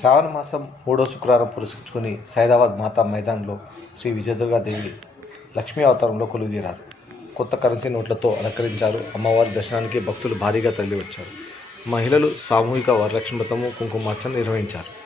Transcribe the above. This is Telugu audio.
శ్రావణ మాసం మూడో శుక్రవారం పురస్కరించుకుని సైదాబాద్ మాతా మైదాన్లో శ్రీ విజయదుర్గాదేవి లక్ష్మీ అవతారంలో కొలుదీరారు కొత్త కరెన్సీ నోట్లతో అలంకరించారు. అమ్మవారి దర్శనానికి భక్తులు భారీగా తరలివచ్చారు. మహిళలు సామూహిక వరలక్ష్మి వ్రతము కుంకుమార్చన నిర్వహించారు.